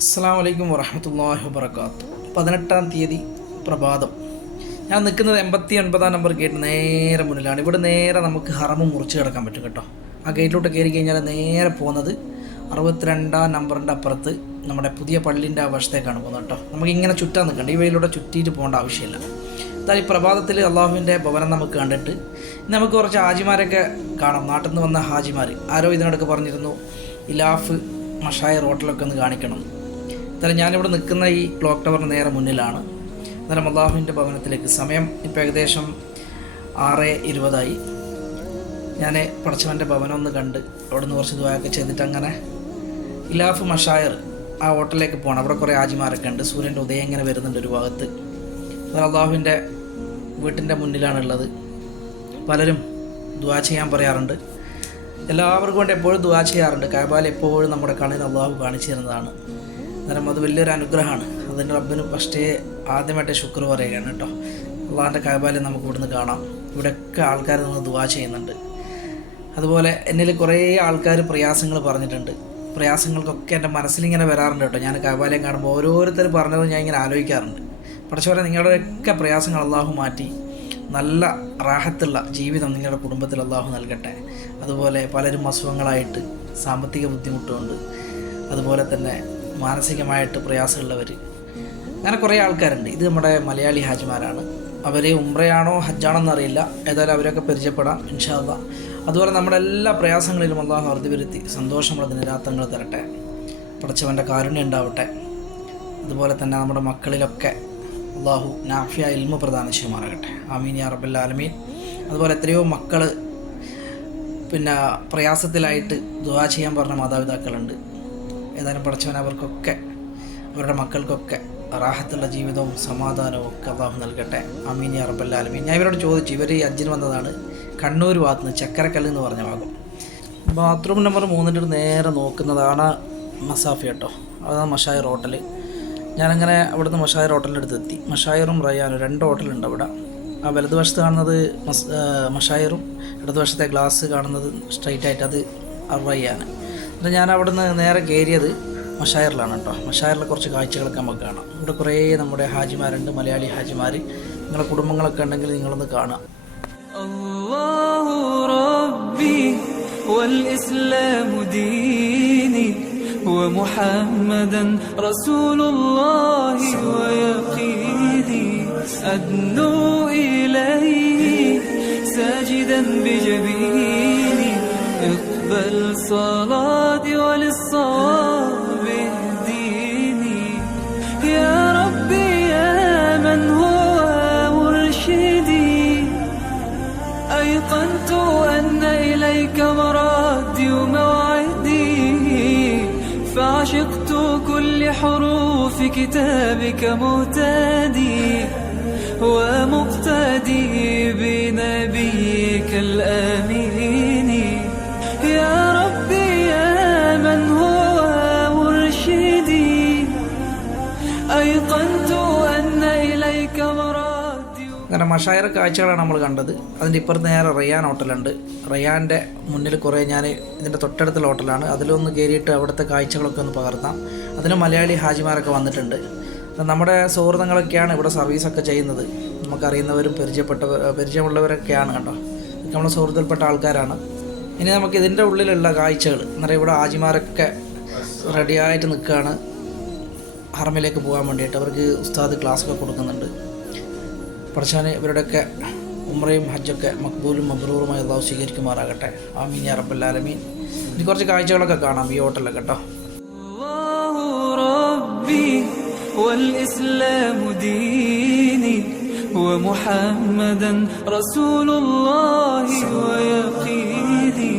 അസ്സാം വലൈക്കും വറഹമത്തല്ലാഹി വബർക്കാത്തു പതിനെട്ടാം തീയതി പ്രഭാതം. ഞാൻ നിൽക്കുന്നത് എൺപത്തി ഒൻപതാം നമ്പർ ഗേറ്റ് നേരെ മുന്നിലാണ്. ഇവിടെ നേരെ നമുക്ക് ഹറമ് മുറിച്ച് കിടക്കാൻ പറ്റും കേട്ടോ. ആ ഗേറ്റിലോട്ട് കയറി കഴിഞ്ഞാൽ നേരെ പോകുന്നത് അറുപത്തിരണ്ടാം നമ്പറിന്റെ അപ്പുറത്ത് നമ്മുടെ പുതിയ പള്ളിന്റെ ആ വശത്തേക്കാണ് പോകുന്നത് കേട്ടോ. നമുക്ക് ഇങ്ങനെ ചുറ്റാൻ നിൽക്കണ്ട. ഈ വഴിയിലൂടെ ചുറ്റിയിട്ട് പോകേണ്ട ആവശ്യമില്ല. എന്നാൽ ഈ പ്രഭാതത്തിൽ അള്ളാഹുവിന്റെ ഭവനം നമുക്ക് കണ്ടിട്ട് നമുക്ക് കുറച്ച് ഹാജിമാരൊക്കെ കാണാം. നാട്ടിൽ നിന്ന് വന്ന ഹാജിമാർ ആരോ ഇതിനടക്ക് പറഞ്ഞിരുന്നു ഇലാഫ് മഷായ റോട്ടിലൊക്കെ ഒന്ന് കാണിക്കണം. എന്നാലും ഞാനിവിടെ നിൽക്കുന്ന ഈ ക്ലോക്ക് ടവറിന് നേരെ മുന്നിലാണ്. എന്നാലും അള്ളാഹുവിന്റെ ഭവനത്തിലേക്ക് സമയം ഇപ്പോൾ ഏകദേശം ആറ് ഇരുപതായി. ഞാൻ പടച്ചവന്റെ ഭവനം ഒന്ന് കണ്ട് അവിടെ നിന്ന് കുറച്ച് ദുബായൊക്കെ ചെയ്തിട്ട് അങ്ങനെ ഇലാഫ് മഷായർ ആ ഹോട്ടലിലേക്ക് പോകണം. അവിടെ കുറേ ആജിമാരൊക്കെ ഉണ്ട്. സൂര്യന്റെ ഉദയം ഇങ്ങനെ വരുന്നുണ്ട് ഒരു ഭാഗത്ത്. എന്നാൽ അള്ളാഹുവിന്റെ വീട്ടിന്റെ മുന്നിലാണുള്ളത്. പലരും ദുവാ ചെയ്യാൻ പറയാറുണ്ട്. എല്ലാവർക്കും കൊണ്ട് എപ്പോഴും ദുവാ ചെയ്യാറുണ്ട്. കാബാൽ എപ്പോഴും നമ്മുടെ കണ്ണിന് അള്ളാഹു കാണിച്ചു തരുന്നതാണ്. അന്നേരം അത് വലിയൊരു അനുഗ്രഹമാണ്. അതിന്റെ റബ്ബിന് ഫസ്റ്റേ ആദ്യമായിട്ട് ശുക്ർ പറയുകയാണ് കേട്ടോ. അള്ളാഹിന്റെ കാബാലെ നമുക്ക് ഇവിടുന്ന് കാണാം. ഇവിടെയൊക്കെ ആൾക്കാർ നിന്ന് ദുവാ ചെയ്യുന്നുണ്ട്. അതുപോലെ എന്നിൽ കുറേ ആൾക്കാർ പ്രയാസങ്ങൾ പറഞ്ഞിട്ടുണ്ട്. പ്രയാസങ്ങൾക്കൊക്കെ എന്റെ മനസ്സിലിങ്ങനെ വരാറുണ്ട് കേട്ടോ. ഞാൻ കാബാലയം കാണുമ്പോൾ ഓരോരുത്തർ പറഞ്ഞത് ഞാൻ ഇങ്ങനെ ആലോചിക്കാറുണ്ട്. പഠിച്ചവരെ നിങ്ങളുടെയൊക്കെ പ്രയാസങ്ങൾ അള്ളാഹു മാറ്റി. നല്ല റാഹത്തുള്ള ജീവിതം നിങ്ങളുടെ കുടുംബത്തിൽ അള്ളാഹു നൽകട്ടെ. അതുപോലെ പലരും അസുഖങ്ങളായിട്ട് സാമ്പത്തിക ബുദ്ധിമുട്ടുകൊണ്ട് അതുപോലെ തന്നെ മാനസികമായിട്ട് പ്രയാസമുള്ളവർ അങ്ങനെ കുറേ ആൾക്കാരുണ്ട്. ഇത് നമ്മുടെ മലയാളി ഹാജിമാരാണ്. അവർ ഉംറയാണോ ഹജ്ജാണോ അറിയില്ല. ഏതായാലും അവരൊക്കെ പരിചയപ്പെടാം ഇൻഷാല്ല അതുപോലെ നമ്മുടെ എല്ലാ പ്രയാസങ്ങളിലും അള്ളാഹു അറുതി വരുത്തി സന്തോഷമുള്ള ദിനരാത്രങ്ങൾ തരട്ടെ. പടച്ചവന്റെ കാരുണ്യം ഉണ്ടാവട്ടെ. അതുപോലെ തന്നെ നമ്മുടെ മക്കളിലൊക്കെ അള്ളാഹു നാഫിയ ഇൽമ പ്രധാന ചെയ്യുമാറാകട്ടെ. ആമീൻ യാ റബ്ബൽ ആലമീൻ. അതുപോലെ എത്രയോ മക്കൾ പിന്നെ പ്രയാസത്തിലായിട്ട് ദുവാ ചെയ്യാൻ പറഞ്ഞ മാതാപിതാക്കളുണ്ട്. ഏതായാലും പഠിച്ചവൻ അവർക്കൊക്കെ അവരുടെ മക്കൾക്കൊക്കെ റാഹത്തുള്ള ജീവിതവും സമാധാനവും ഒക്കെ അള്ളാഹു നൽകട്ടെ. അമീൻ അറബല്ലാലമീൻ ഞാൻ ഇവരോട് ചോദിച്ചു ഇവർ ഈ അജ്ജിന് വന്നതാണ് കണ്ണൂർ ഭാഗത്ത് നിന്ന് ചക്കരക്കല്ല് എന്ന് പറഞ്ഞ ഭാഗം. ബാത്റൂം നമ്പർ മൂന്നിന്റെ നേരെ നോക്കുന്നതാണ് മസാഫി കേട്ടോ. അതാണ് മഷായർ ഹോട്ടൽ. ഞാനങ്ങനെ അവിടുന്ന് മഷായർ ഹോട്ടലിന്റെ അടുത്ത് എത്തി. മഷായറും റയാനും രണ്ട് ഹോട്ടലുണ്ട് അവിടെ. ആ വലതുവശത്ത് കാണുന്നത് മസ് മഷായറും ഇടതുവശത്തെ ഗ്ലാസ് കാണുന്നത് സ്ട്രൈറ്റ് ആയിട്ട് അത് റയ്യാണ് എന്നിട്ട് ഞാൻ അവിടുന്ന് നേരെ കയറിയത് മഷായറിലാണ് കേട്ടോ മഷായറിലെ കുറച്ച് കാഴ്ചകളൊക്കെ നമുക്ക് കാണാം ഇവിടെ കുറേ നമ്മുടെ ഹാജിമാരുണ്ട് മലയാളി ഹാജിമാർ നിങ്ങളുടെ കുടുംബങ്ങളൊക്കെ ഉണ്ടെങ്കിൽ നിങ്ങളൊന്ന് കാണാം الله ربي والإسلام ديني ومحمدا رسول الله ويقيني أدنو إليه ساجدا بجبيني صلاتي وللصواب اهديني يا ربي يا من هو مرشدي. أيقنت أن إليك مرادي وموعدي. فعشقت كل حروف كتابك مهتدي. മഷായർ കാഴ്ചകളാണ് നമ്മൾ കണ്ടത്. അതിന്റെ ഇപ്പുറത്ത് നേരെ റയാൻ ഹോട്ടലുണ്ട്. റയാന്റെ മുന്നിൽ കുറേ ഞാൻ ഇതിന്റെ തൊട്ടടുത്തുള്ള ഹോട്ടലാണ്. അതിലൊന്ന് കയറിയിട്ട് അവിടുത്തെ കാഴ്ചകളൊക്കെ ഒന്ന് പകർത്താം. അതിന് മലയാളി ഹാജിമാരൊക്കെ വന്നിട്ടുണ്ട്. നമ്മുടെ സൗഹൃദങ്ങളൊക്കെയാണ് ഇവിടെ സർവീസൊക്കെ ചെയ്യുന്നത്. നമുക്കറിയുന്നവരും പരിചയപ്പെട്ടവർ പരിചയമുള്ളവരൊക്കെയാണ് കേട്ടോ. നമ്മുടെ സുഹൃത്തിൽപ്പെട്ട ആൾക്കാരാണ്. ഇനി നമുക്ക് ഇതിന്റെ ഉള്ളിലുള്ള കാഴ്ചകൾ. എന്നറിയാം ഇവിടെ ഹാജിമാരൊക്കെ റെഡിയായിട്ട് നിൽക്കുകയാണ്. ഹർമിലേക്ക് പോകാൻ വേണ്ടിയിട്ട് അവർക്ക് ഉസ്താദ് ക്ലാസ്സൊക്കെ കൊടുക്കുന്നുണ്ട്. പഠിച്ചാന് ഇവരുടെയൊക്കെ ഉമ്രയും ഹജ്ജൊക്കെ മക്ബൂലും മബ്രൂറുമായി അള്ളാഹു സ്വീകരിക്കുമാറാകട്ടെ ആമീൻ യാ റബ്ബൽ ആലമീൻ ഇനി കുറച്ച് കാഴ്ചകളൊക്കെ കാണാം ഈ ഹോട്ടലിലൊക്കെ കേട്ടോ الله ربي والإسلام ديني ومحمدا رسول الله ويقيني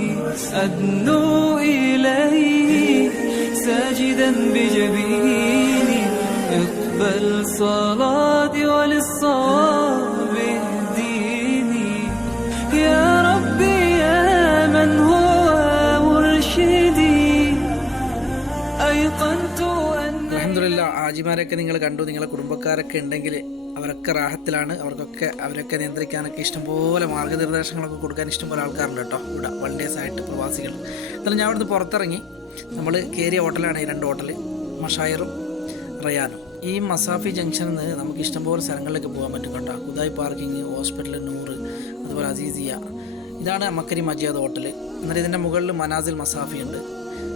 أدنو إليه ساجدا بجبيني اقبل صلاتي وللصواب ഹാജിമാരൊക്കെ നിങ്ങൾ കണ്ടു നിങ്ങളെ കുടുംബക്കാരൊക്കെ ഉണ്ടെങ്കിൽ അവരൊക്കെ റാഹത്തിലാണ്. അവർക്കൊക്കെ അവരൊക്കെ നിയന്ത്രിക്കാനൊക്കെ ഇഷ്ടംപോലെ മാർഗനിർദ്ദേശങ്ങളൊക്കെ കൊടുക്കാൻ ഇഷ്ടംപോലെ ആൾക്കാരുണ്ട് കേട്ടോ. ഇവിടെ വൺ ഡേസ് ആയിട്ട് പ്രവാസികൾ. എന്നാലും ഞാൻ അവിടുന്ന് പുറത്തിറങ്ങി. നമ്മൾ കയറിയ ഹോട്ടലാണ് ഈ രണ്ട് ഹോട്ടൽ മഷായറും റയാനും. ഈ മസാഫി ജംഗ്ഷനിൽ നിന്ന് നമുക്ക് ഇഷ്ടംപോലെ സ്ഥലങ്ങളിലേക്ക് പോകാൻ പറ്റും കേട്ടോ. കുതായ് പാർക്കിംഗ് ഹോസ്പിറ്റൽ നൂറ് അതുപോലെ അസീസിയ. ഇതാണ് മക്കരി മജിയാദ് ഹോട്ടൽ എന്നിട്ട് ഇതിന്റെ മുകളിൽ മനാസിൽ മസാഫി ഉണ്ട്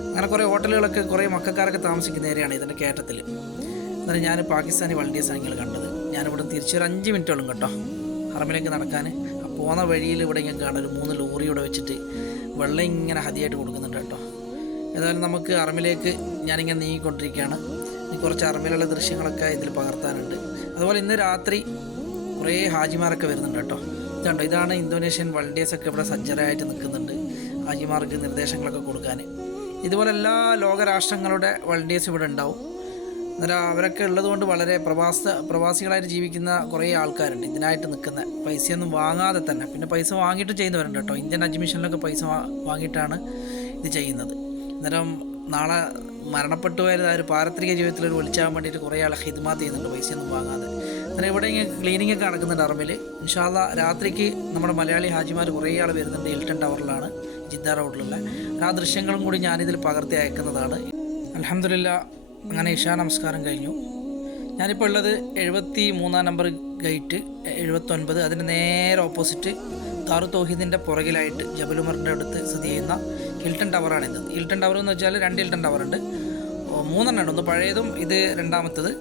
അങ്ങനെ കുറേ ഹോട്ടലുകളൊക്കെ കുറേ മക്കാരൊക്കെ താമസിക്കുന്ന ഏരിയയാണ് ഇതിന്റെ കയറ്റത്തിൽ എന്നാലും ഞാൻ പാകിസ്ഥാനി വളണ്ടിയേഴ്സാണ് സാധനങ്ങൾ കണ്ടത്. ഞാനിവിടെ തിരിച്ചൊരു അഞ്ച് മിനിറ്റോളം കേട്ടോ. ഹറമിലേക്ക് നടക്കാൻ പോകുന്ന വഴിയിൽ ഇവിടെ ഇങ്ങനെ കാണാം ഒരു മൂന്ന് ലോറി ഇവിടെ വെച്ചിട്ട് വെള്ളം ഇങ്ങനെ ഹതിയായിട്ട് കൊടുക്കുന്നുണ്ട് കേട്ടോ. ഏതായാലും നമുക്ക് അറമിലേക്ക് ഞാനിങ്ങനെ നീങ്ങിക്കൊണ്ടിരിക്കുകയാണ്. ഇനി കുറച്ച് അറമിലുള്ള ദൃശ്യങ്ങളൊക്കെ ഇതിൽ പകർത്താനുണ്ട്. അതുപോലെ ഇന്ന് രാത്രി കുറേ ഹാജിമാരൊക്കെ വരുന്നുണ്ട് കേട്ടോ. ഇതുണ്ടോ ഇതാണ് ഇന്തോനേഷ്യൻ വളണ്ടിയേഴ്സൊക്കെ ഇവിടെ സജ്ജരായിട്ട് നിൽക്കുന്നുണ്ട്. ഹാജിമാർക്ക് നിർദ്ദേശങ്ങളൊക്കെ കൊടുക്കാൻ. ഇതുപോലെ എല്ലാ ലോകരാഷ്ട്രങ്ങളുടെ വളണ്ടിയേഴ്സ് ഇവിടെ ഉണ്ടാവും. അന്നേരം അവരൊക്കെ ഉള്ളതുകൊണ്ട് വളരെ പ്രവാസ പ്രവാസികളായിട്ട് ജീവിക്കുന്ന കുറേ ആൾക്കാരുണ്ട്. ഇതിനായിട്ട് നിൽക്കുന്ന പൈസയൊന്നും വാങ്ങാതെ തന്നെ. പിന്നെ പൈസ വാങ്ങിയിട്ട് ചെയ്യുന്നവരുണ്ട് കേട്ടോ. ഇന്ത്യൻ അഡ്മിഷനിലൊക്കെ പൈസ വാങ്ങിയിട്ടാണ് ഇത് ചെയ്യുന്നത്. അന്നേരം നാളെ മരണപ്പെട്ടു പോയത് ആ ഒരു പാരത്രിക ജീവിതത്തിൽ ഒരു വിളിച്ചാൻ വേണ്ടിയിട്ട് കുറേ ആൾ ഹിദ്മാത്ത് ചെയ്യുന്നുണ്ട് പൈസയൊന്നും വാങ്ങാതെ. അന്നേരം ഇവിടെ ഇങ്ങനെ ക്ലീനിങ് ഒക്കെ നടക്കുന്നുണ്ട് അറമിൽ ഇൻഷാല്ല രാത്രിക്ക് നമ്മുടെ മലയാളി ഹാജിമാർ കുറേ ആൾ വരുന്നുണ്ട്. എൽട്ടൺ ടവറിലാണ് ജിദ്ദ റോഡിലുള്ള ആ ദൃശ്യങ്ങളും കൂടി ഞാനിതിൽ പകർത്തി അയക്കുന്നതാണ്. അലഹമില്ല അങ്ങനെ ഇഷാ നമസ്കാരം കഴിഞ്ഞു. ഞാനിപ്പോൾ ഉള്ളത് എഴുപത്തി മൂന്നാം നമ്പർ ഗേറ്റ് എഴുപത്തൊൻപത് അതിന് നേരെ ഓപ്പോസിറ്റ് താറു തോഹിദിന്റെ പുറകിലായിട്ട് ജബലുമറിന്റെ അടുത്ത് സ്ഥിതി ചെയ്യുന്ന ഹിൽട്ടൺ ടവറാണിത്. ഹിൽട്ടൺ ടവർ എന്ന് വെച്ചാൽ രണ്ട് ഹിൽട്ടൺ ടവർ ഉണ്ട് മൂന്നെണ്ണം ഉണ്ട് ഒന്ന് പഴയതും ഇത് രണ്ടാമത്തത്.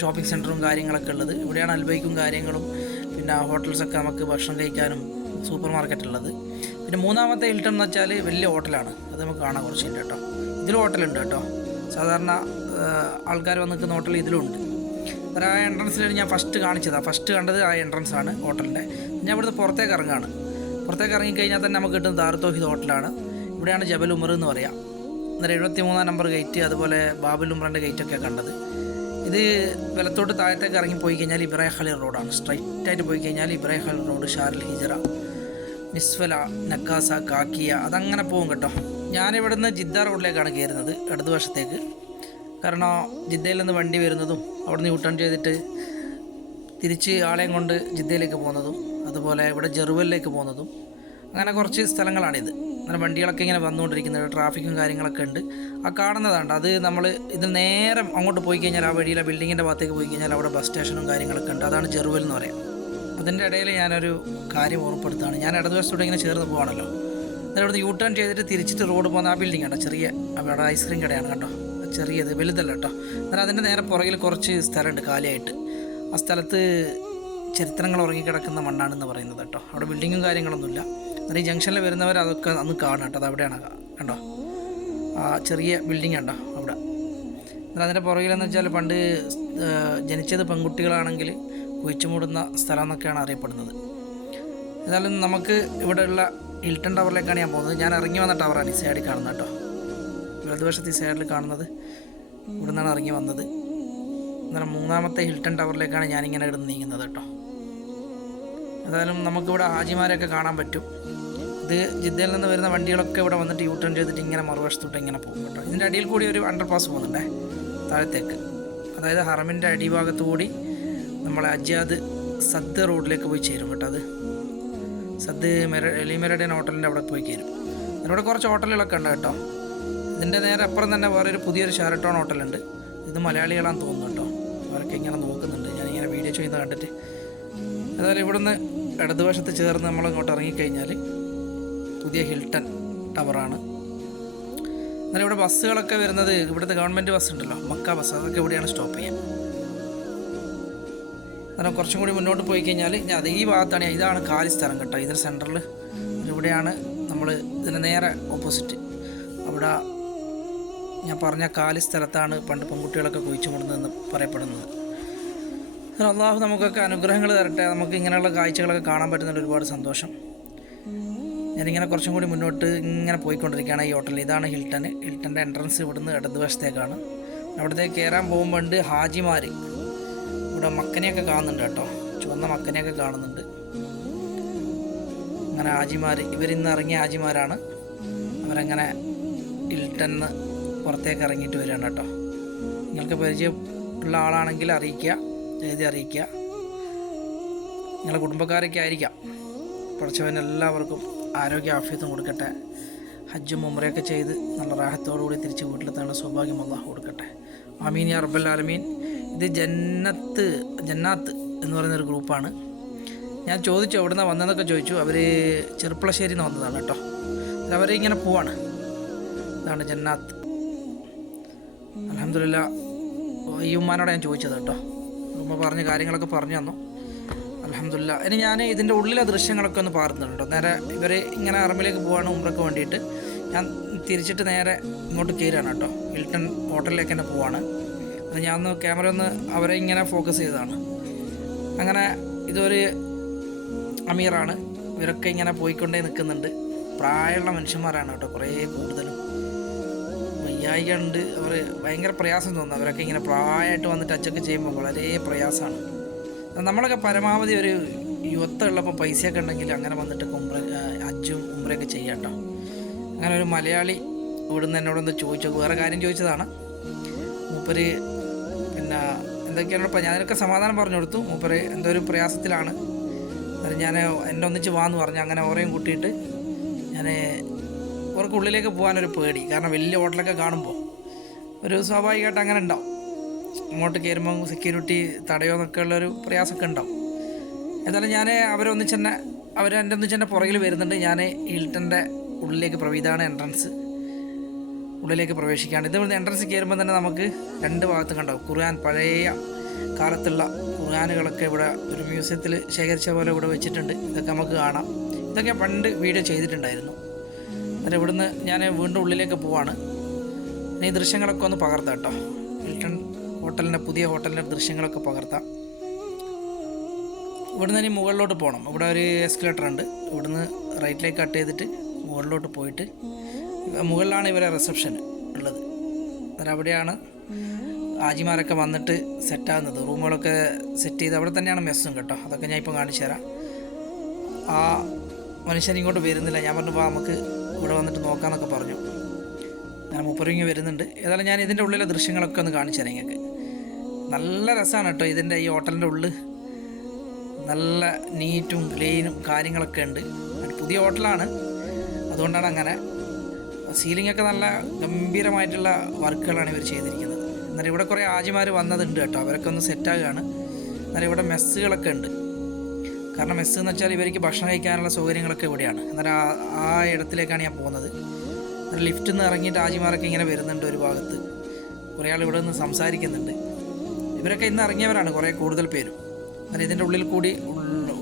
ഷോപ്പിംഗ് സെന്ററും കാര്യങ്ങളൊക്കെ ഉള്ളത്. ഇവിടെയാണ് അൽബൈക്കും കാര്യങ്ങളും പിന്നെ ഹോട്ടൽസൊക്കെ നമുക്ക് ഭക്ഷണം കഴിക്കാനും സൂപ്പർ മാർക്കറ്റ് ഉള്ളത്. പിന്നെ മൂന്നാമത്തെ ഹിൽട്ടൺ എന്ന് വെച്ചാൽ വലിയ ഹോട്ടലാണ്. അത് നമുക്ക് കാണാൻ കുറച്ച് കേട്ടോ. ഇതിലും ഹോട്ടലുണ്ട് കേട്ടോ. സാധാരണ ആൾക്കാർ വന്ന് ഹോട്ടൽ ഇതിലുണ്ട്. അപ്പോൾ ആ എൻട്രൻസിലാണ് ഞാൻ ഫസ്റ്റ് കാണിച്ചതാണ് ഫസ്റ്റ് കണ്ടത് ആ എൻട്രൻസ് ആണ് ഹോട്ടലിന്റെ. ഞാൻ ഇവിടുന്ന് പുറത്തേക്ക് ഇറങ്ങാണ്. പുറത്തേക്ക് ഇറങ്ങിക്കഴിഞ്ഞാൽ തന്നെ നമുക്ക് കിട്ടുന്ന ദാർത്തോഹിദ് ഹോട്ടലാണ്. ഇവിടെയാണ് ജബൽ ഉമർ എന്ന് പറയാം. അന്നേരം എഴുപത്തി മൂന്നാം നമ്പർ ഗേറ്റ് അതുപോലെ ബാബുൽ ഉമറിന്റെ ഗേറ്റൊക്കെ കണ്ടത്. ഇത് വലത്തോട്ട് താഴത്തേക്ക് ഇറങ്ങി പോയി കഴിഞ്ഞാൽ ഇബ്രാഹിം ഖലീൽ റോഡാണ് സ്ട്രൈറ്റ് ആയിട്ട് പോയി കഴിഞ്ഞാൽ ഇബ്രാഹിം ഖലീൽ റോഡ് ഷാർൽ ഹിജറ മിസ്വല നക്കാസ കാക്കിയ അതങ്ങനെ പോകും കേട്ടോ. ഞാനിവിടുന്ന് ജിദ്ദ റോഡിലേക്കാണ് കയറുന്നത് ഇടത് വശത്തേക്ക് കാരണം ജിദ്ദയിൽ നിന്ന് വണ്ടി വരുന്നതും അവിടെ നിന്ന് യൂട്ടേൺ ചെയ്തിട്ട് തിരിച്ച് ആളെയും കൊണ്ട് ജിദ്ദയിലേക്ക് പോകുന്നതും അതുപോലെ ഇവിടെ ജെറുവലിലേക്ക് പോകുന്നതും അങ്ങനെ കുറച്ച് സ്ഥലങ്ങളാണിത്. അങ്ങനെ വണ്ടികളൊക്കെ ഇങ്ങനെ വന്നുകൊണ്ടിരിക്കുന്നത് ട്രാഫിക്കും കാര്യങ്ങളൊക്കെ ഉണ്ട്. ആ കാണുന്നതാണ് അത് നമ്മൾ ഇത് നേരെ അങ്ങോട്ട് പോയി കഴിഞ്ഞാൽ ആ വഴിയിലെ ബിൽഡിങ്ങിന്റെ ഭാഗത്തേക്ക് പോയി കഴിഞ്ഞാൽ അവിടെ ബസ് സ്റ്റേഷനും കാര്യങ്ങളൊക്കെ ഉണ്ട്. അതാണ് ജെറുവൽ എന്ന് പറയാം. അതിന്റെ ഇടയിൽ ഞാനൊരു കാര്യം ഓർപ്പെടുത്താണ് ഞാൻ ഇടതുവശത്തോടെ ഇങ്ങനെ ചേർന്ന് പോകണമല്ലോ എന്നിട്ട് അവിടുന്ന് യൂ ടേൺ ചെയ്തിട്ട് തിരിച്ചിട്ട് റോഡ് പോകുന്ന ആ ബിൽഡിംഗ് കണ്ടോ ചെറിയ അവിടെ ഐസ്ക്രീം കടയാണ് കണ്ടോ ചെറിയത് വലുതല്ല കേട്ടോ എന്നാൽ അതിന്റെ നേരെ പുറകിൽ കുറച്ച് സ്ഥലമുണ്ട് കാലിയായിട്ട്. ആ സ്ഥലത്ത് ചരിത്രങ്ങൾ ഉറങ്ങിക്കിടക്കുന്ന മണ്ണാണെന്ന് പറയുന്നത് കേട്ടോ അവിടെ ബിൽഡിങ്ങും കാര്യങ്ങളൊന്നുമില്ല. എന്നാൽ ഈ ജംഗ്ഷനിൽ വരുന്നവർ അതൊക്കെ അന്ന് കാണും കേട്ടോ അത് അവിടെയാണ് കണ്ടോ? ആ ചെറിയ ബിൽഡിംഗ് ഉണ്ടോ അവിടെ. എന്നാൽ അതിന്റെ പുറകിലെന്ന് വെച്ചാൽ പണ്ട് ജനിച്ചത് പെൺകുട്ടികളാണെങ്കിൽ കുഴിച്ചുമൂടുന്ന സ്ഥലം എന്നൊക്കെയാണ് അറിയപ്പെടുന്നത്. എന്നാലും നമുക്ക് ഇവിടെയുള്ള ഹിൽട്ടൺ ടവറിലേക്കാണ് ഞാൻ പോകുന്നത്. ഞാൻ ഇറങ്ങി വന്ന ടവറാണ് ഈ സൈഡിൽ കാണുന്നത് കേട്ടോ വലതുവശത്ത് ഈ സൈഡിൽ കാണുന്നത് ഇവിടെ നിന്നാണ് ഇറങ്ങി വന്നത്. അന്നേരം മൂന്നാമത്തെ ഹിൽട്ടൺ ടവറിലേക്കാണ് ഞാനിങ്ങനെ ഇവിടുന്ന് നീങ്ങുന്നത് കേട്ടോ. ഏതായാലും നമുക്കിവിടെ ഹാജിമാരെയൊക്കെ കാണാൻ പറ്റും. ഇത് ജിദ്ദയിൽ നിന്ന് വരുന്ന വണ്ടികളൊക്കെ ഇവിടെ വന്നിട്ട് യൂ ടേൺ ചെയ്തിട്ട് ഇങ്ങനെ മറുവശത്തോട്ട് ഇങ്ങനെ പോകും കേട്ടോ. ഇതിന്റെ അടിയിൽ കൂടി ഒരു അണ്ടർ പാസ് പോകുന്നുണ്ടേ താഴത്തേക്ക്. അതായത് ഹറമിന്റെ അടിഭാഗത്തു കൂടി നമ്മളെ അജാദ് സദ് റോഡിലേക്ക് പോയി ചേരും കേട്ടോ അത്. സദ് മെര എലിമെരഡിയൻ ഹോട്ടലിന്റെ അവിടെ പോയി ചേരും. അതിനോട് കുറച്ച് ഹോട്ടലുകളൊക്കെ ഉണ്ട് കേട്ടോ. ഇതിന്റെ നേരെ അപ്പുറം തന്നെ വേറൊരു പുതിയൊരു ഷാരട്ടോൺ ഹോട്ടലുണ്ട് ഇത് മലയാളികളാണെന്ന് തോന്നുന്നു കേട്ടോ. അവരൊക്കെ ഇങ്ങനെ നോക്കുന്നുണ്ട്. ഞാനിങ്ങനെ വീഡിയോ ചെയ്യുന്ന കണ്ടിട്ട്. അതുപോലെ ഇവിടുന്ന് ഇടതുവശത്ത് ചേർന്ന് നമ്മൾ ഇങ്ങോട്ട് ഇറങ്ങിക്കഴിഞ്ഞാൽ പുതിയ ഹിൽട്ടൺ ടവറാണ് എന്നാലും ഇവിടെ ബസ്സുകളൊക്കെ വരുന്നത് ഇവിടുത്തെ ഗവൺമെന്റ് ബസ് ഉണ്ടല്ലോ. മക്ക ബസ്. അതൊക്കെ ഇവിടെയാണ് സ്റ്റോപ്പ് ചെയ്യാൻ. അന്നേരം കുറച്ചും കൂടി മുന്നോട്ട് പോയി കഴിഞ്ഞാൽ ഞാൻ അത് ഈ ഭാഗത്താണ്. ഇതാണ് കാലി സ്ഥലം കേട്ടോ. ഇതിന് സെന്ററിൽ ഇവിടെയാണ് നമ്മൾ ഇതിന് നേരെ ഓപ്പോസിറ്റ് അവിടെ ഞാൻ പറഞ്ഞ കാലി സ്ഥലത്താണ് പണ്ട് പെൺകുട്ടികളൊക്കെ കുഴിച്ചു മുടുന്നതെന്ന് പറയപ്പെടുന്നത് അള്ളാഹു നമുക്കൊക്കെ അനുഗ്രഹങ്ങൾ തരട്ടെ. നമുക്ക് ഇങ്ങനെയുള്ള കാഴ്ചകളൊക്കെ കാണാൻ പറ്റുന്നതിൽ ഒരുപാട് സന്തോഷം. ഞാനിങ്ങനെ കുറച്ചും കൂടി മുന്നോട്ട് ഇങ്ങനെ പോയിക്കൊണ്ടിരിക്കുകയാണ് ഈ ഹോട്ടലിൽ. ഇതാണ് ഹിൽട്ടൺ. ഹിൽട്ടന്റെ എൻട്രൻസ് ഇവിടുന്ന് ഇടതുവശത്തേക്കാണ്. അവിടത്തേക്ക് കയറാൻ പോകുമ്പോണ്ട് ഹാജിമാർ ഇവിടെ മക്കനെയൊക്കെ കാണുന്നുണ്ട് കേട്ടോ. ചുവന്ന മക്കനെയൊക്കെ കാണുന്നുണ്ട്. അങ്ങനെ ഹാജിമാർ ഇവരിന്ന് ഇറങ്ങിയ ഹാജിമാരാണ്. അവരങ്ങനെ ഹിൽട്ടന്ന് പുറത്തേക്ക് ഇറങ്ങിയിട്ട് വരികയാണ് കേട്ടോ. നിങ്ങൾക്ക് പരിചയമുള്ള ആളാണെങ്കിൽ അറിയിക്കുക എഴുതി അറിയിക്കുക. നിങ്ങളുടെ കുടുംബക്കാരൊക്കെ ആയിരിക്കാം. പഠിച്ചവൻ എല്ലാവർക്കും ആരോഗ്യ ആഫ്യത്വം കൊടുക്കട്ടെ. ഹജ്ജും ഉമ്രയൊക്കെ ചെയ്ത് നല്ല റാഹത്തോടുകൂടി തിരിച്ച് വീട്ടിലെത്താണ് സൗഭാഗ്യം അള്ളാഹു കൊടുക്കട്ടെ. അമീൻ യാ റബ്ബൽ ആലമീൻ. ഇത് ജന്നത്ത് ജന്നാത്ത് എന്ന് പറയുന്നൊരു ഗ്രൂപ്പാണ്. ഞാൻ ചോദിച്ചു എവിടുന്ന വന്നതെന്നൊക്കെ ചോദിച്ചു. അവർ ചെറുപ്പളശ്ശേരിയിൽ നിന്ന് വന്നതാണ് കേട്ടോ. അവരിങ്ങനെ പോവാണ്. ഇതാണ് ജന്നാത്ത്. അലഹമില്ല ഈ ഉമ്മാനോട് ഞാൻ ചോദിച്ചത് കേട്ടോ. ഉമ്മ പറഞ്ഞ കാര്യങ്ങളൊക്കെ പറഞ്ഞു തന്നു. അലഹമില്ല ഇനി ഞാൻ ഇതിന്റെ ഉള്ളിലെ ദൃശ്യങ്ങളൊക്കെ ഒന്ന് പകർത്തുന്നുണ്ട് നേരെ ഇവർ ഇങ്ങനെ അറമ്പിലേക്ക് പോവാണ് ഉമ്രക്ക് വേണ്ടിയിട്ട്. ഞാൻ തിരിച്ചിട്ട് നേരെ ഇങ്ങോട്ട് കയറാണ് കേട്ടോ. ഹിൽട്ടൺ ഹോട്ടലിലേക്ക് തന്നെ പോവാണ്. അത് ഞാൻ ഒന്ന് ക്യാമറ ഒന്ന് അവരെ ഇങ്ങനെ ഫോക്കസ് ചെയ്തതാണ്. അങ്ങനെ ഇതൊരു അമീറാണ്. ഇവരൊക്കെ ഇങ്ങനെ പോയിക്കൊണ്ടേ നിൽക്കുന്നുണ്ട്. പ്രായമുള്ള മനുഷ്യന്മാരാണ് കേട്ടോ. കുറേ കൂടുതലും. വയ്യായിക ഉണ്ട് അവർ ഭയങ്കര പ്രയാസം തോന്നുന്നു. അവരൊക്കെ ഇങ്ങനെ പ്രായമായിട്ട് വന്ന് ടച്ചൊക്കെ ചെയ്യുമ്പോൾ വളരെ പ്രയാസമാണ്. നമ്മളൊക്കെ പരമാവധി ഒരു യുവത്വം ഉള്ളപ്പോൾ പൈസയൊക്കെ ഉണ്ടെങ്കിൽ അങ്ങനെ വന്നിട്ട് കുമ്പ്ര അജ്ജും ഉമ്രയൊക്കെ ചെയ്യാം കേട്ടോ. അങ്ങനെ ഒരു മലയാളി ഇവിടുന്ന് എന്നോടൊന്ന് ചോദിച്ചു. വേറെ കാര്യം ചോദിച്ചതാണ്. മൂപ്പര് പിന്നെ എന്തൊക്കെയാണ് ഞാൻ ഞാനൊക്കെ സമാധാനം പറഞ്ഞു കൊടുത്തു. മൂപ്പര് എന്തോ ഒരു പ്രയാസത്തിലാണ്. ഞാൻ എന്നെ ഒന്നിച്ച് വാന്ന് പറഞ്ഞു. അങ്ങനെ ഓരെയും കൂട്ടിയിട്ട് ഞാൻ അവർക്ക് ഉള്ളിലേക്ക് പോകാനൊരു പേടി. കാരണം വലിയ ഹോട്ടലൊക്കെ കാണുമ്പോൾ ഒരു സ്വാഭാവികമായിട്ട് അങ്ങനെ ഉണ്ടാവും. അങ്ങോട്ട് കയറുമ്പോൾ സെക്യൂരിറ്റി തടയോ എന്നൊക്കെ ഉള്ളൊരു പ്രയാസമൊക്കെ ഉണ്ടാവും. എന്നാലും ഞാൻ അവരൊന്നിച്ച് തന്നെ അവർ എന്റെ ഒന്നിച്ച് തന്നെ പുറകിൽ വരുന്നുണ്ട്. ഞാൻ ഹിൽട്ടന്റെ ഉള്ളിലേക്ക് പ്രവീതാണ് എൻട്രൻസ് ഉള്ളിലേക്ക് പ്രവേശിക്കുകയാണ് ഇത് ഇവിടുന്ന് എൻട്രൻസ് കയറുമ്പോൾ തന്നെ നമുക്ക് രണ്ട് ഭാഗത്തും കണ്ടാവും ഖുർആൻ പഴയ കാലത്തുള്ള ഖുർആാനുകളൊക്കെ ഇവിടെ ഒരു മ്യൂസിയത്തിൽ ശേഖരിച്ച പോലെ ഇവിടെ വെച്ചിട്ടുണ്ട്. ഇതൊക്കെ നമുക്ക് കാണാം. ഇതൊക്കെ പണ്ട് വീഡിയോ ചെയ്തിട്ടുണ്ടായിരുന്നു. അന്നേരം ഇവിടുന്ന് ഞാൻ വീണ്ടും ഉള്ളിലേക്ക് പോവാണ്. ഈ ദൃശ്യങ്ങളൊക്കെ ഒന്ന് പകർത്താം കേട്ടോ. ഹിൽട്ടൺ ഹോട്ടലിന്റെ പുതിയ ഹോട്ടലിന്റെ ദൃശ്യങ്ങളൊക്കെ പകർത്താം. ഇവിടുന്ന് ഇനി മുകളിലോട്ട് പോകണം ഇവിടെ ഒരു എസ്കലേറ്റർ ഉണ്ട്. ഇവിടുന്ന് റൈറ്റിലേക്ക് കട്ട് ചെയ്തിട്ട് മുകളിലോട്ട് പോയിട്ട് മുകളിലാണ് ഇവരെ റിസപ്ഷൻ ഉള്ളത്. അന്നേരം അവിടെയാണ് ആജിമാരൊക്കെ വന്നിട്ട് സെറ്റാകുന്നത് റൂമുകളൊക്കെ സെറ്റ് ചെയ്ത് അവിടെ തന്നെയാണ് മെസ്സും കേട്ടോ. അതൊക്കെ ഞാൻ ഇപ്പം കാണിച്ചു തരാം. ആ മനുഷ്യൻ ഇങ്ങോട്ട് വരുന്നില്ല. ഞാൻ പറഞ്ഞപ്പോൾ നമുക്ക് ഇവിടെ വന്നിട്ട് നോക്കാമെന്നൊക്കെ പറഞ്ഞു. ഞാൻ മുപ്പരങ്ങി വരുന്നുണ്ട്. ഏതായാലും ഞാൻ ഇതിന്റെ ഉള്ളിലെ ദൃശ്യങ്ങളൊക്കെ ഒന്ന് കാണിച്ചു തരാം നിങ്ങൾക്ക് നല്ല രസമാണ് കേട്ടോ ഇതിന്റെ ഈ ഹോട്ടലിന്റെ ഉള്ളിൽ നല്ല നീറ്റും ക്ലീനും കാര്യങ്ങളൊക്കെ ഉണ്ട്. പുതിയ ഹോട്ടലാണ്. അതുകൊണ്ടാണ് അങ്ങനെ സീലിംഗ് ഒക്കെ നല്ല ഗംഭീരമായിട്ടുള്ള വർക്കുകളാണ് ഇവർ ചെയ്തിരിക്കുന്നത്. എന്നാലും ഇവിടെ കുറേ ആജിമാർ വന്നതുണ്ട് കേട്ടോ. അവരൊക്കെ ഒന്ന് സെറ്റാകുകയാണ് എന്നാലും ഇവിടെ മെസ്സുകളൊക്കെ ഉണ്ട്. കാരണം മെസ്സ് എന്ന് വെച്ചാൽ ഇവർക്ക് ഭക്ഷണം കഴിക്കാനുള്ള സൗകര്യങ്ങളൊക്കെ ഇവിടെയാണ്. അന്നേരം ആ ഇടത്തിലേക്കാണ് ഞാൻ പോകുന്നത്. ലിഫ്റ്റിൽ നിന്ന് ഇറങ്ങിയിട്ട് ആജിമാരൊക്കെ ഇങ്ങനെ വരുന്നുണ്ട് ഒരു ഭാഗത്ത്. കുറേ ആൾ ഇവിടെ നിന്ന് സംസാരിക്കുന്നുണ്ട്. ഇവരൊക്കെ ഇന്ന് ഇറങ്ങിയവരാണ് കുറേ കൂടുതൽ പേരും. അന്നേരം ഇതിന്റെ ഉള്ളിൽ കൂടി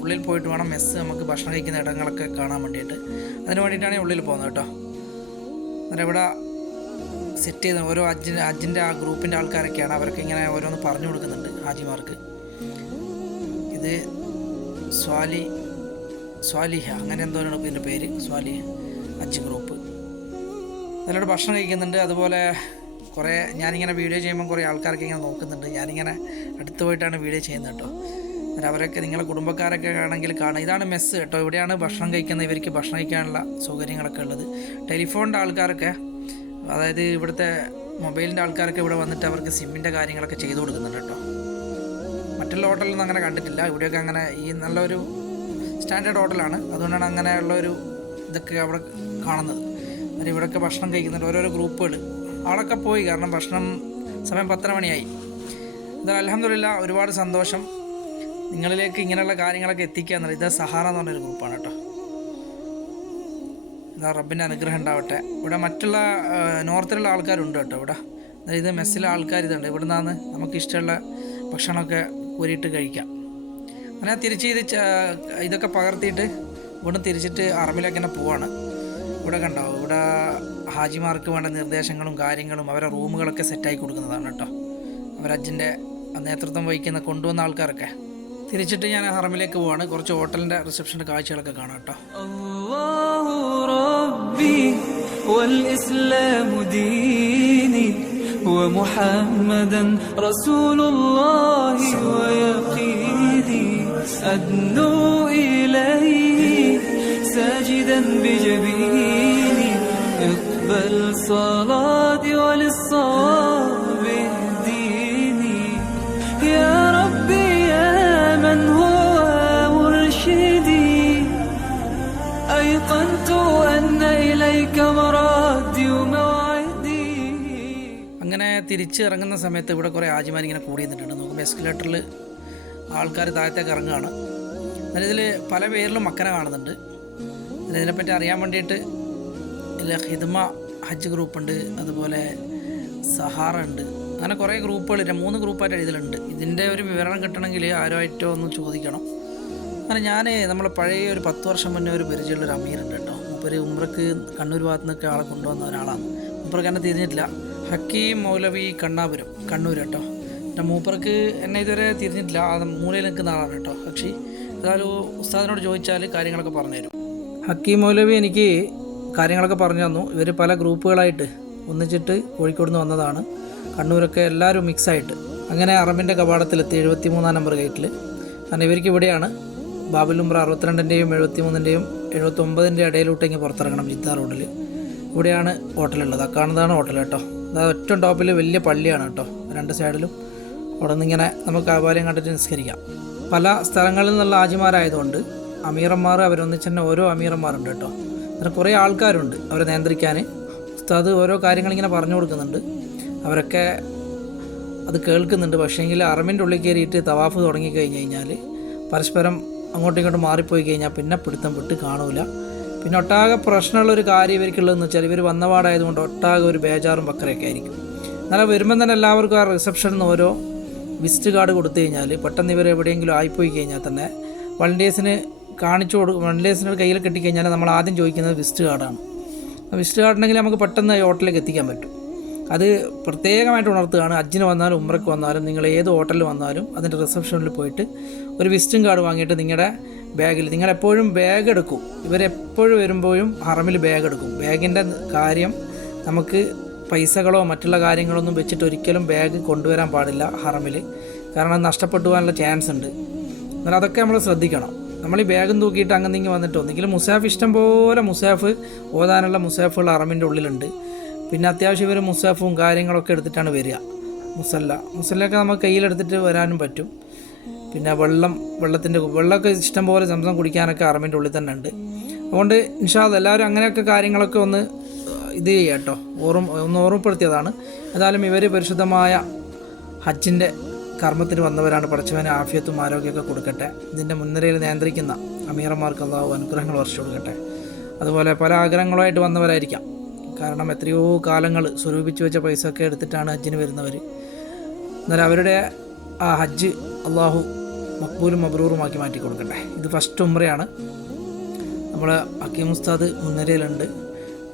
ഉള്ളിൽ പോയിട്ട് വേണം മെസ്സ് നമുക്ക് ഭക്ഷണം കഴിക്കുന്ന ഇടങ്ങളൊക്കെ കാണാൻ വേണ്ടിയിട്ട്. അതിന് വേണ്ടിയിട്ടാണ് ഉള്ളിൽ പോകുന്നത് കേട്ടോ. അന്നേരം ഇവിടെ സെറ്റ് ചെയ്ത ഓരോ അജിൻ അജ്ജിന്റെ ആ ഗ്രൂപ്പിന്റെ ആൾക്കാരൊക്കെയാണ് അവർക്ക് ഇങ്ങനെ ഓരോന്ന് പറഞ്ഞു കൊടുക്കുന്നുണ്ട് ആജിമാർക്ക് ഇത് സ്വാലി സ്വാലിഹ അങ്ങനെ എന്തോരാണ് ഇതിന്റെ പേര് സ്വാലി അജ്ജ് ഗ്രൂപ്പ്. അതിലൂടെ ഭക്ഷണം കഴിക്കുന്നുണ്ട്. അതുപോലെ കുറേ ഞാനിങ്ങനെ വീഡിയോ ചെയ്യുമ്പോൾ കുറേ ആൾക്കാർക്ക് ഇങ്ങനെ നോക്കുന്നുണ്ട്. ഞാനിങ്ങനെ അടുത്ത് പോയിട്ടാണ് വീഡിയോ ചെയ്യുന്നത് കേട്ടോ. അവരൊക്കെ നിങ്ങളെ കുടുംബക്കാരൊക്കെ ആണെങ്കിൽ കാണുക ഇതാണ് മെസ്സ് കേട്ടോ. ഇവിടെയാണ് ഭക്ഷണം കഴിക്കുന്ന ഇവർക്ക് ഭക്ഷണം കഴിക്കാനുള്ള സൗകര്യങ്ങളൊക്കെ ഉള്ളത്. ടെലിഫോണിന്റെ ആൾക്കാരൊക്കെ അതായത് ഇവിടുത്തെ മൊബൈലിന്റെ ആൾക്കാരൊക്കെ ഇവിടെ വന്നിട്ട് അവർക്ക് സിമ്മിന്റെ കാര്യങ്ങളൊക്കെ ചെയ്തു കൊടുക്കുന്നുണ്ട് കേട്ടോ. മറ്റുള്ള ഹോട്ടലൊന്നും അങ്ങനെ കണ്ടിട്ടില്ല. ഇവിടെയൊക്കെ അങ്ങനെ ഈ നല്ലൊരു സ്റ്റാൻഡേർഡ് ഹോട്ടലാണ്. അതുകൊണ്ടാണ് അങ്ങനെയുള്ള ഒരു ഇതൊക്കെ അവിടെ കാണുന്നത്. അവർ ഇവിടെയൊക്കെ ഭക്ഷണം കഴിക്കുന്നുണ്ട്. ഓരോരോ ഗ്രൂപ്പുകൾ. അവിടെയൊക്കെ പോയി. കാരണം ഭക്ഷണം സമയം പത്തര മണിയായി. എന്തായാലും അലഹമില്ല ഒരുപാട് സന്തോഷം. നിങ്ങളിലേക്ക് ഇങ്ങനെയുള്ള കാര്യങ്ങളൊക്കെ എത്തിക്കുക എന്നുള്ളത്. ഇത് സഹാറ എന്ന് പറഞ്ഞൊരു ഗ്രൂപ്പാണ് കേട്ടോ. എന്താ റബ്ബിന്റെ അനുഗ്രഹം ഉണ്ടാവട്ടെ. ഇവിടെ മറ്റുള്ള നോർത്തിലുള്ള ആൾക്കാരുണ്ട് കേട്ടോ ഇവിടെ. ഇത് മെസ്സിലെ ആൾക്കാർ ഇതുണ്ട് ഇവിടെ നിന്നാണ് നമുക്ക് ഇഷ്ടമുള്ള ഭക്ഷണമൊക്കെ കോരിയിട്ട് കഴിക്കാം അങ്ങനെ തിരിച്ച് ഇത് ച- ഇതൊക്കെ പകർത്തിയിട്ട് ഇവിടെ തിരിച്ചിട്ട് അറബിലേക്ക് തന്നെ പോവാണ് ഇവിടെ കണ്ടാവും ഇവിടെ ഹാജിമാർക്ക് വേണ്ട നിർദ്ദേശങ്ങളും കാര്യങ്ങളും അവരെ റൂമുകളൊക്കെ സെറ്റായി കൊടുക്കുന്നതാണ് കേട്ടോ അവരജ്ജിൻ്റെ നേതൃത്വം വഹിക്കുന്ന കൊണ്ടുവന്ന ആൾക്കാരൊക്കെ തിരിച്ചിട്ട് ഞാൻ ഹറമിലേക്ക് പോവാണ് കുറച്ച് ഹോട്ടലിൻ്റെ റിസപ്ഷൻ്റെ കാഴ്ചകളൊക്കെ കാണാം കേട്ടോ الله ربي والإسلام ديني ومحمدا رسول الله ويقيني أدنو إليه ساجدا بجبيني اقبل صلاتي وللصواب. തിരിച്ച് ഇറങ്ങുന്ന സമയത്ത് ഇവിടെ കുറേ ആജിമാർ ഇങ്ങനെ കൂടി നിന്നിട്ടുണ്ട് നോക്കുമ്പോൾ എസ്കലേറ്ററിൽ ആൾക്കാർ താഴത്തേക്ക് ഇറങ്ങുകയാണ്. അതിൽ പല പേരിലും മക്കനെ കാണുന്നുണ്ട്. ഇതിനെപ്പറ്റി അറിയാൻ വേണ്ടിയിട്ട് ഇതിൽ ഹിദ്മ ഹജ്ജ് ഗ്രൂപ്പുണ്ട് അതുപോലെ സഹാറ ഉണ്ട്. അങ്ങനെ കുറേ ഗ്രൂപ്പുകൾ മൂന്ന് ഗ്രൂപ്പായിട്ട് ഇതിലുണ്ട്. ഇതിന്റെ ഒരു വിവരണം കിട്ടണമെങ്കിൽ ആരുമായിട്ടോ ഒന്ന് ചോദിക്കണം. അങ്ങനെ ഞാൻ നമ്മളെ പഴയ ഒരു പത്ത് വർഷം മുന്നേ ഒരു പരിചയമുള്ള ഒരു അമീറുണ്ട് കേട്ടോ. മൂപ്പര് ഉമ്രക്ക് കണ്ണൂർ ഭാഗത്തു നിന്നൊക്കെ ആളെ കൊണ്ടുവന്ന ഒരാളാണ്. ഉമ്രക്ക് എന്നെ തിരിഞ്ഞിട്ടില്ല. ഹക്കീം മൗലവി കണ്ണാപുരം കണ്ണൂർ കേട്ടോ. എന്റെ മൂപ്പർക്ക് എന്നെ ഇതുവരെ തിരിഞ്ഞിട്ടില്ല. ആ മൂലയിൽ നിൽക്കുന്ന ആളാണ് കേട്ടോ കക്ഷി ഏതായാലും ഉസ്താദിനോട് ചോദിച്ചാൽ കാര്യങ്ങളൊക്കെ പറഞ്ഞു തരും. ഹക്കീം മൗലവി എനിക്ക് കാര്യങ്ങളൊക്കെ പറഞ്ഞു തന്നു. ഇവർ പല ഗ്രൂപ്പുകളായിട്ട് ഒന്നിച്ചിട്ട് കോഴിക്കോട് നിന്ന് വന്നതാണ്. കണ്ണൂരൊക്കെ എല്ലാവരും മിക്സായിട്ട്. അങ്ങനെ അറബിന്റെ കവാടത്തിലെത്തി എഴുപത്തി മൂന്നാം നമ്പർ ഗേറ്റിൽ. കാരണം ഇവർക്ക് ഇവിടെയാണ് ഉംറ അറുപത്തിരണ്ടിന്റെയും എഴുപത്തി മൂന്നിന്റെയും എഴുപത്തൊമ്പതിന്റെ ഇടയിലോട്ട് ഇങ്ങനെ പുറത്തിറങ്ങണം ജിദ്ദ റോഡിൽ. ഇവിടെയാണ് ഹോട്ടലുള്ളത്. കാണുന്നതാണ് ഹോട്ടൽ കേട്ടോ. ഏറ്റവും ടോപ്പിൽ വലിയ പള്ളിയാണ് കേട്ടോ. രണ്ട് സൈഡിലും. അവിടെ നിന്ന് ഇങ്ങനെ നമുക്ക് ആപാലയം കണ്ടിട്ട് നിസ്കരിക്കാം. പല സ്ഥലങ്ങളിൽ നിന്നുള്ള ആജിമാരായതുകൊണ്ട് അമീറന്മാർ അവരൊന്നിച്ച് തന്നെ ഓരോ അമീറന്മാരുണ്ട് കേട്ടോ. അങ്ങനെ കുറേ ആൾക്കാരുണ്ട് അവരെ നിയന്ത്രിക്കാൻ ഉസ്താദ് ഓരോ കാര്യങ്ങളിങ്ങനെ പറഞ്ഞു കൊടുക്കുന്നുണ്ട്. അവരൊക്കെ അത് കേൾക്കുന്നുണ്ട്. പക്ഷേങ്കിൽ അറമിന്റെ ഉള്ളിൽ കയറിയിട്ട് തവാഫ് തുടങ്ങി കഴിഞ്ഞ് കഴിഞ്ഞാൽ പരസ്പരം അങ്ങോട്ടും ഇങ്ങോട്ടും മാറിപ്പോയി കഴിഞ്ഞാൽ പിന്നെ പിടുത്തം വിട്ട് കാണൂല. പിന്നെ ഒട്ടാകെ പ്രശ്നമുള്ളൊരു കാര്യം ഇവർക്കുള്ളതെന്ന് വെച്ചാൽ ഇവർ വന്നപാടായതുകൊണ്ട് ഒട്ടാകെ ഒരു ബേജാറും ബക്കറയൊക്കെ ആയിരിക്കും. എന്നാലും വരുമ്പം തന്നെ എല്ലാവർക്കും ആ റിസപ്ഷനിൽ നിന്ന് ഓരോ വിസിറ്റ് കാർഡ് കൊടുത്തു കഴിഞ്ഞാൽ പെട്ടെന്ന് ഇവർ എവിടെയെങ്കിലും ആയിപ്പോയി കഴിഞ്ഞാൽ തന്നെ വളണ്ടിയേഴ്സിന് കാണിച്ചു കൊടുക്കും വളണ്ടിയേഴ്സിന് കയ്യിൽ കിട്ടിക്കഴിഞ്ഞാൽ നമ്മൾ ആദ്യം ചോദിക്കുന്നത് വിസിറ്റ് കാർഡാണ് വിസിറ്റ് കാർഡുണ്ടെങ്കിൽ നമുക്ക് പെട്ടെന്ന് ഹോട്ടലിലേക്ക് എത്തിക്കാൻ പറ്റും. അത് പ്രത്യേകമായിട്ട് ഉണർത്തുകയാണ്. അജ്ജിന് വന്നാലും ഉമ്രക്ക് വന്നാലും നിങ്ങൾ ഏത് ഹോട്ടലിൽ വന്നാലും അതിന്റെ റിസപ്ഷനിൽ പോയിട്ട് ഒരു വിസിറ്റിംഗ് കാർഡ് വാങ്ങിയിട്ട് നിങ്ങളുടെ ബാഗിൽ നിങ്ങൾ എപ്പോഴും ബാഗ് എടുക്കും. ഇവരെപ്പോഴും വരുമ്പോഴും ഹറമിൽ ബാഗ് എടുക്കും. ബാഗിന്റെ കാര്യം നമുക്ക് പൈസകളോ മറ്റുള്ള കാര്യങ്ങളൊന്നും വെച്ചിട്ട് ഒരിക്കലും ബാഗ് കൊണ്ടുവരാൻ പാടില്ല ഹറമിൽ കാരണം നഷ്ടപ്പെട്ടു പോകാനുള്ള ചാൻസ് ഉണ്ട്. എന്നാൽ അതൊക്കെ നമ്മൾ ശ്രദ്ധിക്കണം. നമ്മൾ ഈ ബാഗും തൂക്കിയിട്ട് അങ്ങനെ വന്നിട്ട് ഒന്നെങ്കിലും മുസാഫ് ഇഷ്ടം പോലെ മുസാഫ് ഓതാനുള്ള മുസാഫുകൾ അറമിന്റെ ഉള്ളിലുണ്ട്. പിന്നെ അത്യാവശ്യം ഇവർ മുസാഫും കാര്യങ്ങളൊക്കെ എടുത്തിട്ടാണ് വരിക. മുസല്ല. മുസല്ലൊക്കെ നമുക്ക് കയ്യിലെടുത്തിട്ട് വരാനും പറ്റും. പിന്നെ വെള്ളം വെള്ളത്തിന്റെ വെള്ളമൊക്കെ ഇഷ്ടം പോലെ സംസം കുടിക്കാനൊക്കെ അറമിന്റെ ഉള്ളിൽ തന്നെ ഉണ്ട്. അതുകൊണ്ട് ഇൻഷാദ് എല്ലാവരും അങ്ങനെയൊക്കെ കാര്യങ്ങളൊക്കെ ഒന്ന് ഇത് ചെയ്യുക കേട്ടോ. ഓർമ്മ ഒന്ന് ഓർമ്മപ്പെടുത്തിയതാണ്. ഏതായാലും ഇവർ പരിശുദ്ധമായ ഹജ്ജിന്റെ കർമ്മത്തിന് വന്നവരാണ്. പഠിച്ചവന് ആഫിയത്തും ആരോഗ്യമൊക്കെ കൊടുക്കട്ടെ. ഇതിന്റെ മുൻനിരയിൽ നിയന്ത്രിക്കുന്ന അമീറന്മാർക്ക് അള്ളാഹു അനുഗ്രഹങ്ങൾ വർഷം കൊടുക്കട്ടെ. അതുപോലെ പല ആഗ്രഹങ്ങളുമായിട്ട് വന്നവരായിരിക്കാം. കാരണം എത്രയോ കാലങ്ങൾ സ്വരൂപിച്ച് വെച്ച പൈസ ഒക്കെ എടുത്തിട്ടാണ് ഹജ്ജിന് വരുന്നവർ എന്നാൽ അവരുടെ ആ ഹജ്ജ് അള്ളാഹു മക്ബൂലും മബ്രൂറുമാക്കി മാറ്റി കൊടുക്കണ്ടേ? ഇത് ഫസ്റ്റ് ഉമ്രയാണ് നമ്മൾ ഹക്കീം ഉസ്താദ് മുൻനിരയിലുണ്ട്.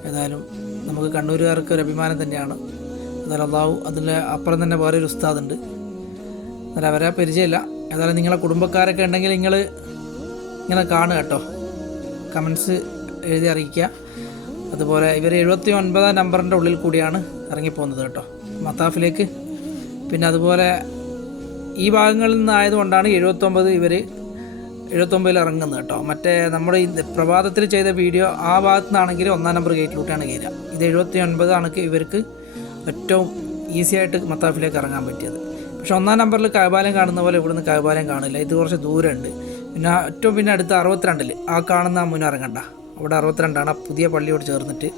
ഏതായാലും നമുക്ക് കണ്ണൂരുകാർക്ക് ഒരു അഭിമാനം തന്നെയാണ്. എന്നാലും അള്ളാഹു അതിന്റെ അപ്പുറം തന്നെ വേറെ ഒരു ഉസ്താദുണ്ട്. എന്നാലും അവരെ പരിചയമില്ല. ഏതായാലും നിങ്ങളെ കുടുംബക്കാരൊക്കെ ഉണ്ടെങ്കിൽ നിങ്ങൾ ഇങ്ങനെ കാണുക കേട്ടോ. കമൻസ് എഴുതി അറിയിക്കുക. അതുപോലെ ഇവർ എഴുപത്തി ഒൻപതാം നമ്പറിന്റെ ഉള്ളിൽ കൂടിയാണ് ഇറങ്ങിപ്പോകുന്നത് കേട്ടോ. മത്താഫിലേക്ക്. പിന്നെ അതുപോലെ ഈ ഭാഗങ്ങളിൽ നിന്നായതുകൊണ്ടാണ് എഴുപത്തൊമ്പത് ഇവർ എഴുപത്തൊമ്പതിൽ ഇറങ്ങുന്നത് കേട്ടോ. മറ്റേ നമ്മുടെ ഈ പ്രഭാതത്തിൽ ചെയ്ത വീഡിയോ ആ ഭാഗത്തു നിന്നാണെങ്കിൽ ഒന്നാം നമ്പർ ഗേറ്റിലൂട്ടാണ് കയറുക. ഇത് എഴുപത്തി ഒൻപത് ആണ് ഇവർക്ക് ഏറ്റവും ഈസി ആയിട്ട് മത്താഫിലേക്ക് ഇറങ്ങാൻ പറ്റിയത്. പക്ഷെ ഒന്നാം നമ്പറിൽ കൈബാലയം കാണുന്ന പോലെ ഇവിടുന്ന് കൈബാലയം കാണില്ല. ഇത് കുറച്ച് ദൂരമുണ്ട്. പിന്നെ ഏറ്റവും പിന്നെ അടുത്ത് അറുപത്തിരണ്ടിൽ ആ കാണുന്ന ആ മുന്നേ ഇറങ്ങണ്ട. അവിടെ അറുപത്തിരണ്ടാണ്. ആ പുതിയ പള്ളിയോട് ചേർന്നിട്ട്.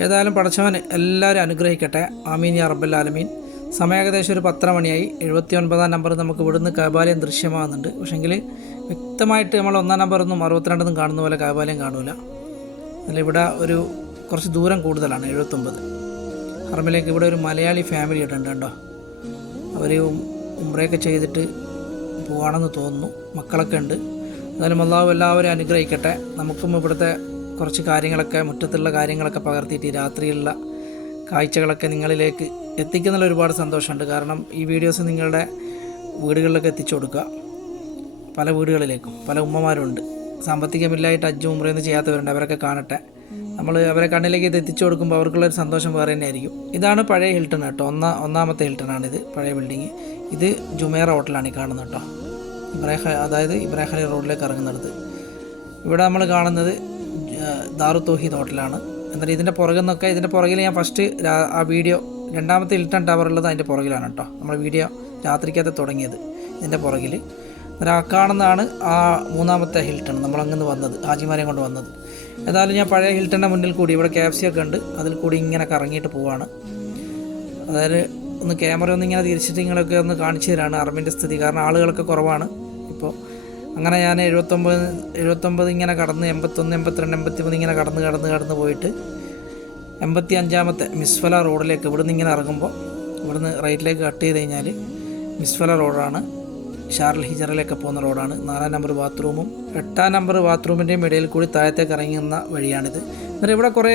ഏതായാലും പടച്ചവൻ എല്ലാവരും അനുഗ്രഹിക്കട്ടെ. ആമീൻ യാ റബ്ബൽ ആലമീൻ. സമയം ഏകദേശം ഒരു പത്തര മണിയായി എഴുപത്തി ഒൻപതാം നമ്പർ നമുക്ക് ഇവിടുന്ന് കാബാലയം ദൃശ്യമാകുന്നുണ്ട്. പക്ഷെങ്കിൽ വ്യക്തമായിട്ട് നമ്മൾ ഒന്നാം നമ്പറൊന്നും അറുപത്തിരണ്ടൊന്നും കാണുന്ന പോലെ കാബാലയം കാണൂല. അതിൽ ഇവിടെ ഒരു കുറച്ച് ദൂരം കൂടുതലാണ് എഴുപത്തൊമ്പത്. ഹർമിലേക്ക് ഇവിടെ ഒരു മലയാളി ഫാമിലി ഇട്ടുണ്ട് കേട്ടോ. അവർ ഉംറയൊക്കെ ചെയ്തിട്ട് പോവാണെന്ന് തോന്നുന്നു. മക്കളൊക്കെ ഉണ്ട്. എന്നാലും അള്ളാഹു എല്ലാവരും അനുഗ്രഹിക്കട്ടെ. നമുക്കും ഇവിടുത്തെ കുറച്ച് കാര്യങ്ങളൊക്കെ മുറ്റത്തുള്ള കാര്യങ്ങളൊക്കെ പകർത്തിയിട്ട് രാത്രിയുള്ള കാഴ്ചകളൊക്കെ നിങ്ങളിലേക്ക് എത്തിക്കുന്നതിൽ ഒരുപാട് സന്തോഷമുണ്ട്. കാരണം ഈ വീഡിയോസ് നിങ്ങളുടെ വീടുകളിലൊക്കെ എത്തിച്ചു കൊടുക്കുക. പല വീടുകളിലേക്കും പല ഉമ്മമാരുണ്ട്. സാമ്പത്തികമില്ലായിട്ട് അജ്ജും ഉമ്രയൊന്നും ചെയ്യാത്തവരുണ്ട് അവരൊക്കെ കാണട്ടെ. നമ്മൾ അവരെ കണ്ണിലേക്ക് ഇത് എത്തിച്ചു കൊടുക്കുമ്പോൾ അവർക്കുള്ള ഒരു സന്തോഷം വേറെ തന്നെ ആയിരിക്കും ഇതാണ് പഴയ ഹിൽട്ടൺ കേട്ടോ. ഒന്നാ ഒന്നാമത്തെ ഹിൽട്ടണാണ് ഇത് പഴയ ബിൽഡിങ് ഇത് ജുമേറ ഹോട്ടലാണ് ഈ കാണുന്നത് കേട്ടോ. ഇബ്രാഹിം അതായത് ഇബ്രാഹിം അലി റോഡിലേക്ക് ഇറങ്ങുന്നിടത്ത്. ഇവിടെ നമ്മൾ കാണുന്നത് ദാറു തോഹീദ് ഹോട്ടലാണ്. എന്നിട്ട് ഇതിന്റെ പുറകിൽ നിന്നൊക്കെ ഇതിന്റെ പുറകിൽ ഞാൻ ഫസ്റ്റ് ആ വീഡിയോ രണ്ടാമത്തെ ഇൽട്ടൺ ടവർ ഉള്ളത് അതിന്റെ പുറകിലാണ് കേട്ടോ. നമ്മൾ വീഡിയോ രാത്രിക്കകത്ത് തുടങ്ങിയത്. ഇതിന്റെ പുറകിൽ ആ കാണുന്നതാണ് ആ മൂന്നാമത്തെ ഹിൽട്ടൺ നമ്മൾ അങ്ങനെ വന്നത് ഹാജിമാരെ കൊണ്ട് വന്നത്. ഏതായാലും ഞാൻ പഴയ ഹിൽട്ടന്റെ മുന്നിൽ കൂടി ഇവിടെ കെ എഫ് സി ഒക്കെ ഉണ്ട്. അതിൽ കൂടി ഇങ്ങനെ കറങ്ങിയിട്ട് പോവാണ്. അതായത് ഒന്ന് ക്യാമറ ഒന്ന് ഇങ്ങനെ തിരിച്ചിട്ട് നിങ്ങളൊക്കെ ഒന്ന് കാണിച്ചു തരാണ് അറബിന്റെ സ്ഥിതി. കാരണം ആളുകളൊക്കെ കുറവാണ്. ഇപ്പോൾ അങ്ങനെ ഞാൻ എഴുപത്തൊമ്പത് എഴുപത്തൊമ്പത് ഇങ്ങനെ കടന്ന് എൺപത്തൊന്ന് എൺപത്തിരണ്ട് എൺപത്തിമൂന്ന് ഇങ്ങനെ കടന്ന് കടന്ന് കടന്ന് പോയിട്ട് എൺപത്തി അഞ്ചാമത്തെ മിസ്ഫല റോഡിലേക്ക് ഇവിടുന്ന് ഇങ്ങനെ ഇറങ്ങുമ്പോൾ ഇവിടുന്ന് റൈറ്റിലേക്ക് കട്ട് ചെയ്ത് കഴിഞ്ഞാൽ മിസ്ഫല റോഡാണ്. ഷാർൽ ഹിജറിലേക്ക് പോകുന്ന റോഡാണ്. നാലാം നമ്പർ ബാത്റൂമും എട്ടാം നമ്പർ ബാത്റൂമിന്റെയും ഇടയിൽ കൂടി താഴത്തേക്ക് ഇറങ്ങുന്ന വഴിയാണിത്. എന്നിട്ട് ഇവിടെ കുറേ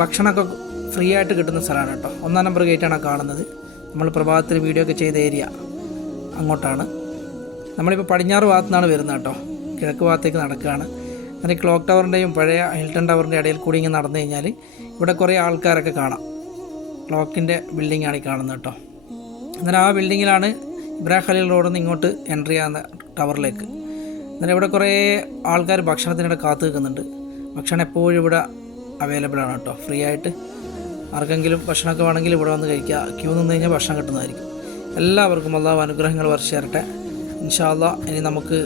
ഭക്ഷണമൊക്കെ ഫ്രീ ആയിട്ട് കിട്ടുന്ന സ്ഥലമാണ് കേട്ടോ. ഒന്നാം നമ്പർ ഗേറ്റാണ് കാണുന്നത്. നമ്മൾ പ്രഭാതത്തിൽ വീഡിയോ ഒക്കെ ചെയ്ത ഏരിയ അങ്ങോട്ടാണ്. നമ്മളിപ്പോൾ പടിഞ്ഞാറ് ഭാഗത്തു നിന്നാണ് വരുന്നത് കേട്ടോ. കിഴക്ക് ഭാഗത്തേക്ക് നടക്കുകയാണ്. അങ്ങനെ ക്ലോക്ക് ടവറിന്റെയും പഴയ ഹിൽട്ടൺ ടവറിന്റെ ഇടയിൽ കൂടി ഇങ്ങനെ നടന്നു കഴിഞ്ഞാൽ ഇവിടെ കുറേ ആൾക്കാരൊക്കെ കാണാം. ക്ലോക്കിന്റെ ബിൽഡിങ്ങാണ് ഈ കാണുന്നത് കേട്ടോ. അന്നേരം ആ ബിൽഡിങ്ങിലാണ് ഇബ്രാഹിം ഖലീൽ റോഡിൽ നിന്ന് ഇങ്ങോട്ട് എൻട്രി ആകുന്ന ടവറിലേക്ക്. അന്നേരം ഇവിടെ കുറേ ആൾക്കാർ ഭക്ഷണത്തിനിടെ കാത്തു നിൽക്കുന്നുണ്ട്. ഭക്ഷണം എപ്പോഴും ഇവിടെ അവൈലബിൾ ആണ് കേട്ടോ. ഫ്രീ ആയിട്ട് ആർക്കെങ്കിലും ഭക്ഷണമൊക്കെ വേണമെങ്കിൽ ഇവിടെ വന്ന് കഴിക്കുക. ക്യൂ നിന്ന് കഴിഞ്ഞാൽ ഭക്ഷണം കിട്ടുന്നതായിരിക്കും. എല്ലാവർക്കും അള്ളാഹു അനുഗ്രഹങ്ങൾ വർഷം ചേരട്ടെ ഇൻഷാല്ല ഇനി നമുക്ക്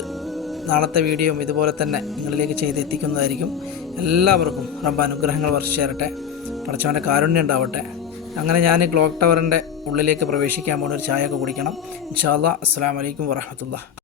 നാളത്തെ വീഡിയോയും ഇതുപോലെ തന്നെ നിങ്ങളിലേക്ക് ചെയ്തെത്തിക്കുന്നതായിരിക്കും. എല്ലാവർക്കും റബ്ബ് അനുഗ്രഹങ്ങൾ വർഷിച്ചു തരട്ടെ പഠിച്ചവന്റെ കാരുണ്യം ഉണ്ടാവട്ടെ. അങ്ങനെ ഞാൻ ക്ലോക്ക് ടവറിന്റെ ഉള്ളിലേക്ക് പ്രവേശിക്കാൻ പോകുന്ന ഒരു ചായ ഒക്കെ കുടിക്കണം ഇൻഷാല്ല അസ്സാം വലൈക്കും വറഹമത്തുള്ള